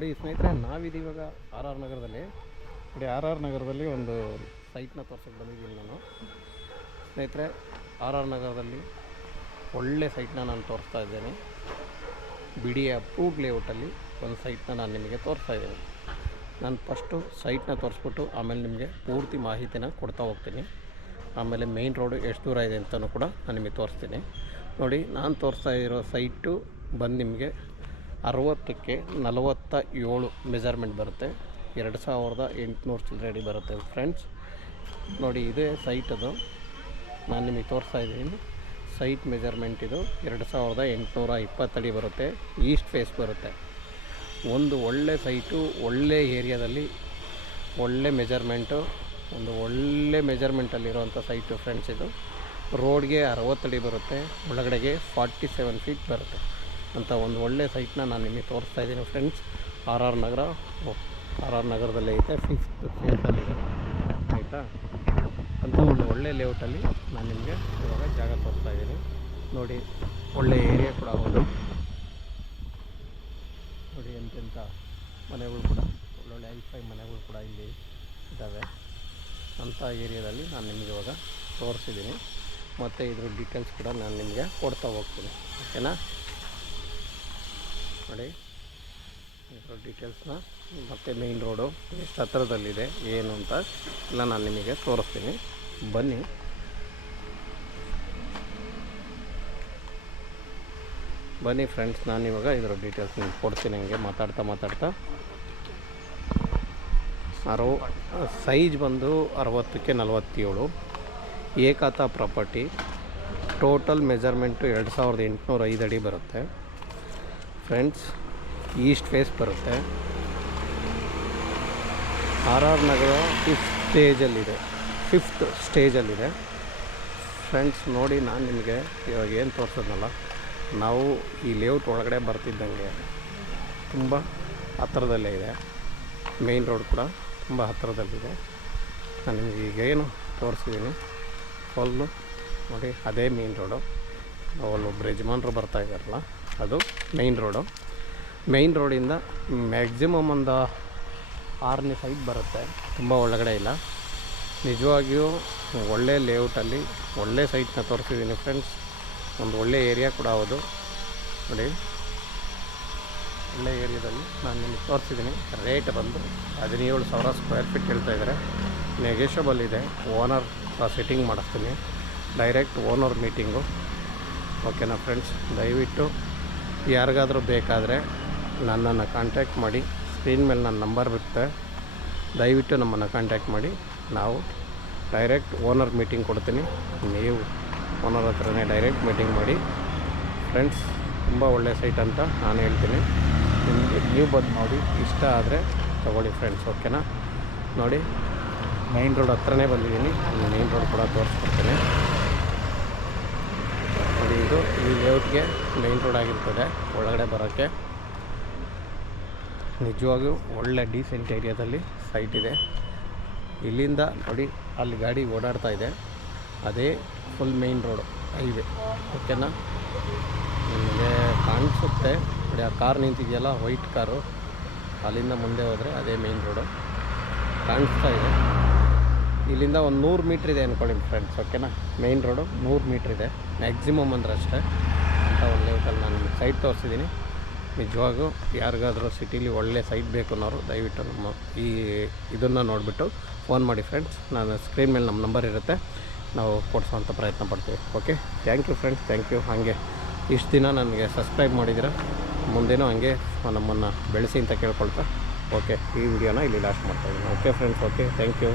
ನೋಡಿ ಸ್ನೇಹಿತರೆ, ನಾವಿದೀವಾಗ R R ನಗರದಲ್ಲಿ. ನೋಡಿ, ಆರ್ ಆರ್ ನಗರದಲ್ಲಿ ಒಂದು ಸೈಟ್ನ ತೋರ್ಸೋಕ್ಕೆ ಬಂದಿದ್ದೀನಿ ನಾನು. ಸ್ನೇಹಿತರೆ, ಆರ್ ಆರ್ ನಗರದಲ್ಲಿ ಒಳ್ಳೆ ಸೈಟ್ನ ನಾನು ತೋರಿಸ್ತಾ ಇದ್ದೇನೆ. ಬಿಡಿ ಅಪ್ರೂವ್ಡ್ ಲೇಔಟಲ್ಲಿ ಒಂದು ಸೈಟ್ನ ನಾನು ನಿಮಗೆ ತೋರಿಸ್ತಾ ಇದ್ದೀನಿ. ನಾನು ಫಸ್ಟು ಸೈಟ್ನ ತೋರಿಸ್ಬಿಟ್ಟು ಆಮೇಲೆ ನಿಮಗೆ ಪೂರ್ತಿ ಮಾಹಿತಿನ ಕೊಡ್ತಾ ಹೋಗ್ತೀನಿ. ಆಮೇಲೆ ಮೇಯ್ನ್ ರೋಡು ಎಷ್ಟು ದೂರ ಇದೆ ಅಂತಲೂ ಕೂಡ ನಾನು ನಿಮಗೆ ತೋರಿಸ್ತೀನಿ. ನೋಡಿ, ನಾನು ತೋರಿಸ್ತಾ ಇರೋ ಸೈಟು ಬಂದು ನಿಮಗೆ 60ಕ್ಕೆ 47 ಮೆಜರ್ಮೆಂಟ್ ಬರುತ್ತೆ. 2800 ಚಿಲ್ಲರೆ ಅಡಿ ಬರುತ್ತೆ ಫ್ರೆಂಡ್ಸ್. ನೋಡಿ, ಇದೇ ಸೈಟ್ ಅದು ನಾನು ನಿಮಗೆ ತೋರಿಸ್ತಾ ಇದ್ದೀನಿ. ಸೈಟ್ ಮೆಜರ್ಮೆಂಟ್ ಇದು 2820 ಅಡಿ ಬರುತ್ತೆ. ಈಸ್ಟ್ ಫೇಸ್ ಬರುತ್ತೆ. ಒಂದು ಒಳ್ಳೆ ಸೈಟು, ಒಳ್ಳೆ ಏರಿಯಾದಲ್ಲಿ ಒಳ್ಳೆ ಮೆಜರ್ಮೆಂಟು, ಒಂದು ಒಳ್ಳೆ ಮೆಜರ್ಮೆಂಟಲ್ಲಿರೋವಂಥ ಸೈಟು ಫ್ರೆಂಡ್ಸ್. ಇದು ರೋಡ್ಗೆ 60 ಅಡಿ ಬರುತ್ತೆ, ಒಳಗಡೆಗೆ 47 ಫೀಟ್ ಬರುತ್ತೆ ಅಂತ ಒಂದು ಒಳ್ಳೆ ಸೈಟ್ನ ನಾನು ನಿಮಗೆ ತೋರಿಸ್ತಾ ಇದ್ದೀನಿ ಫ್ರೆಂಡ್ಸ್. ಆರ್ ಆರ್ ನಗರದಲ್ಲೇ ಐತೆ, 5th ಫೇಸಲ್ಲಿದೆ ಆಯಿತಾ. ಅಂತ ಒಂದು ಒಳ್ಳೆ ಲೇಔಟಲ್ಲಿ ನಾನು ನಿಮಗೆ ಇವಾಗ ಜಾಗ ತೋರಿಸ್ತಾ ಇದ್ದೀನಿ. ನೋಡಿ, ಒಳ್ಳೆ ಏರಿಯಾ ಕೂಡ ಹೌದು. ನೋಡಿ, ಎಂತೆಂಥ ಮನೆಗಳು ಕೂಡ, ಒಳ್ಳೊಳ್ಳೆ ಹೈಫೈ ಮನೆಗಳು ಕೂಡ ಇಲ್ಲಿ ಇದ್ದಾವೆ. ಅಂಥ ಏರಿಯಾದಲ್ಲಿ ನಾನು ನಿಮಗೆ ಇವಾಗ ತೋರಿಸಿದ್ದೀನಿ. ಮತ್ತು ಇದ್ರ ಡೀಟೇಲ್ಸ್ ಕೂಡ ನಾನು ನಿಮಗೆ ಕೊಡ್ತಾ ಹೋಗ್ತೀನಿ, ಓಕೆನಾ. ನೋಡಿ, ಇದರ ಡೀಟೇಲ್ಸ್ನ ಮತ್ತು ಮೇಯ್ನ್ ರೋಡು ಎಷ್ಟು ಹತ್ತಿರದಲ್ಲಿದೆ ಏನು ಅಂತ ಎಲ್ಲ ನಾನು ನಿಮಗೆ ತೋರಿಸ್ತೀನಿ. ಬನ್ನಿ ಫ್ರೆಂಡ್ಸ್, ನಾನು ಇವಾಗ ಇದರ ಡೀಟೇಲ್ಸ್ ನಿಮ್ಗೆ ಕೊಡ್ತೀನಿ. ಹಂಗೆ ಮಾತಾಡ್ತಾ ಸೈಜ್ ಬಂದು 60ಕ್ಕೆ 47 ಏಕಾತ ಪ್ರಾಪರ್ಟಿ. ಟೋಟಲ್ ಮೆಜರ್ಮೆಂಟು 2805 ಅಡಿ ಬರುತ್ತೆ ಫ್ರೆಂಡ್ಸ್. ಈಸ್ಟ್ ಫೇಸ್ ಬರುತ್ತೆ. ಆರ್ ಆರ್ ನಗರ 5th ಸ್ಟೇಜಲ್ಲಿದೆ ಫ್ರೆಂಡ್ಸ್. ನೋಡಿ, ನಾನು ನಿಮಗೆ ಇವಾಗ ಏನು ತೋರಿಸೋದ್ನಲ್ಲ, ನಾವು ಈ ಲೇಔಟ್ ಒಳಗಡೆ ಬರ್ತಿದ್ದಂಗೆ ತುಂಬ ಹತ್ತಿರದಲ್ಲೇ ಇದೆ. ಮೇಯ್ನ್ ರೋಡ್ ಕೂಡ ತುಂಬ ಹತ್ತಿರದಲ್ಲಿದೆ. ನಾನು ನಿಮಗೆ ಈಗ ಏನು ತೋರಿಸಿದ್ದೀನಿ ಫುಲ್ಲು ನೋಡಿ, ಅದೇ ಮೇಯ್ನ್ ರೋಡು. ಅಲ್ಲೊಬ್ಬರು ಯಜಮಾನರು ಬರ್ತಾ ಇದ್ದಾರಲ್ಲ, ಅದು ಮೇಯ್ನ್ ರೋಡು. ಮೇಯ್ನ್ ರೋಡಿಂದ ಮ್ಯಾಕ್ಸಿಮಮ್ ಒಂದು 6ನೇ ಸೈಟ್ ಬರುತ್ತೆ, ತುಂಬ ಒಳಗಡೆ ಇಲ್ಲ. ನಿಜವಾಗಿಯೂ ಒಳ್ಳೆ ಲೇಔಟಲ್ಲಿ ಒಳ್ಳೆ ಸೈಟ್ನ ತೋರಿಸಿದ್ದೀನಿ ಫ್ರೆಂಡ್ಸ್. ಒಂದು ಒಳ್ಳೆ ಏರಿಯಾ ಕೂಡ ಹೌದು. ನೋಡಿ, ಒಳ್ಳೆ ಏರಿಯಾದಲ್ಲಿ ನಾನು ನಿಮಗೆ ತೋರಿಸಿದ್ದೀನಿ. ರೇಟ್ ಬಂದು 17,000 ಸ್ಕ್ವೇರ್ ಫೀಟ್ ಹೇಳ್ತಾಯಿದ್ದಾರೆ. ನೆಗೆಷಬಲ್ ಇದೆ. ಓನರ್ ಸೆಟ್ಟಿಂಗ್ ಮಾಡಿಸ್ತೀನಿ, ಡೈರೆಕ್ಟ್ ಓನರ್ ಮೀಟಿಂಗು, ಓಕೆನಾ ಫ್ರೆಂಡ್ಸ್. ದಯವಿಟ್ಟು ಯಾರಿಗಾದರೂ ಬೇಕಾದರೆ ನನ್ನನ್ನು ಕಾಂಟ್ಯಾಕ್ಟ್ ಮಾಡಿ. ಸ್ಕ್ರೀನ್ ಮೇಲೆ ನನ್ನ ನಂಬರ್ ಇರುತ್ತೆ, ದಯವಿಟ್ಟು ನಮ್ಮನ್ನು ಕಾಂಟ್ಯಾಕ್ಟ್ ಮಾಡಿ. ನಾವು ಡೈರೆಕ್ಟ್ ಓನರ್ ಮೀಟಿಂಗ್ ಕೊಡ್ತೀನಿ. ನೀವು ಓನರ್ ಹತ್ರನೇ ಡೈರೆಕ್ಟ್ ಮೀಟಿಂಗ್ ಮಾಡಿ ಫ್ರೆಂಡ್ಸ್. ತುಂಬ ಒಳ್ಳೆಯ ಸೈಟ್ ಅಂತ ನಾನು ಹೇಳ್ತೀನಿ. ನಿಮಗೆ ನೀವು ಬಂದು ನೋಡಿ, ಇಷ್ಟ ಆದರೆ ತೊಗೊಳ್ಳಿ ಫ್ರೆಂಡ್ಸ್, ಓಕೆನಾ. ನೋಡಿ, ಮೈನ್ ರೋಡ್ ಹತ್ರನೇ ಬಂದಿದ್ದೀನಿ. ಮೈನ್ ರೋಡ್ ಕೂಡ ತೋರಿಸ್ಕೊಡ್ತೀನಿ. ನೋಡಿ, ಇದು ಈ ಲೇಔಟ್ಗೆ ಮೈನ್ ರೋಡ್ ಆಗಿರ್ತದೆ ಒಳಗಡೆ ಬರೋಕ್ಕೆ. ನಿಜವಾಗೂ ಒಳ್ಳೆ ಡೀಸೆಂಟ್ ಏರಿಯಾದಲ್ಲಿ ಸೈಟ್ ಇದೆ. ಇಲ್ಲಿಂದ ನೋಡಿ, ಅಲ್ಲಿ ಗಾಡಿ ಓಡಾಡ್ತಾ ಇದೆ, ಅದೇ ಫುಲ್ ಮೇಯ್ನ್ ರೋಡು, ಹೈವೇ, ಓಕೆನಾ. ನಿಮಗೆ ಕಾಣಿಸುತ್ತೆ ನೋಡಿ, ಆ ಕಾರ್ ನಿಂತಿದೆಯಲ್ಲ, ವೈಟ್ ಕಾರು, ಅಲ್ಲಿಂದ ಮುಂದೆ ಹೋದರೆ ಅದೇ ಮೇಯ್ನ್ ರೋಡು ಕಾಣಿಸ್ತಾ ಇದೆ. ಇಲ್ಲಿಂದ ಒಂದು 100 ಮೀಟ್ರ್ ಇದೆ ಅಂದ್ಕೊಳ್ಳಿ ಫ್ರೆಂಡ್ಸ್, ಓಕೆನಾ. ಮೇಯ್ನ್ ರೋಡು 100 ಮೀಟ್ರ್ ಇದೆ ಮ್ಯಾಕ್ಸಿಮಮ್ ಅಂದ್ರೆ ಅಷ್ಟೇ. ಅಂತ ಒಂದು ಲೇಔಟಲ್ಲಿ ನಾನು ಸೈಟ್ ತೋರಿಸಿದ್ದೀನಿ. ನಿಜವಾಗೂ ಯಾರಿಗಾದರೂ ಸಿಟಿಲಿ ಒಳ್ಳೆ ಸೈಟ್ ಬೇಕು ಅನ್ನೋರು ದಯವಿಟ್ಟು ನಮ್ಮ ಇದನ್ನು ನೋಡಿಬಿಟ್ಟು ಫೋನ್ ಮಾಡಿ ಫ್ರೆಂಡ್ಸ್. ನಾನು ಸ್ಕ್ರೀನ್ ಮೇಲೆ ನಮ್ಮ ನಂಬರ್ ಇರುತ್ತೆ, ನಾವು ಕೊಡಿಸೋವಂಥ ಪ್ರಯತ್ನ ಪಡ್ತೀವಿ. Okay, thank you friends, thank you. ಹಾಗೆ ಇಷ್ಟು ದಿನ ನನಗೆ ಸಬ್ಸ್ಕ್ರೈಬ್ ಮಾಡಿದ್ದೀರ, ಮುಂದೇನೂ ಹಾಗೆ ನಮ್ಮನ್ನು ಬೆಳೆಸಿ ಅಂತ ಕೇಳ್ಕೊಳ್ತಾ ಓಕೆ, ಈ ವಿಡಿಯೋನ ಇಲ್ಲಿ ಲಾಸ್ಟ್ ಮಾಡ್ತಾಯಿದ್ದೀನಿ. Okay friends, okay, thank you.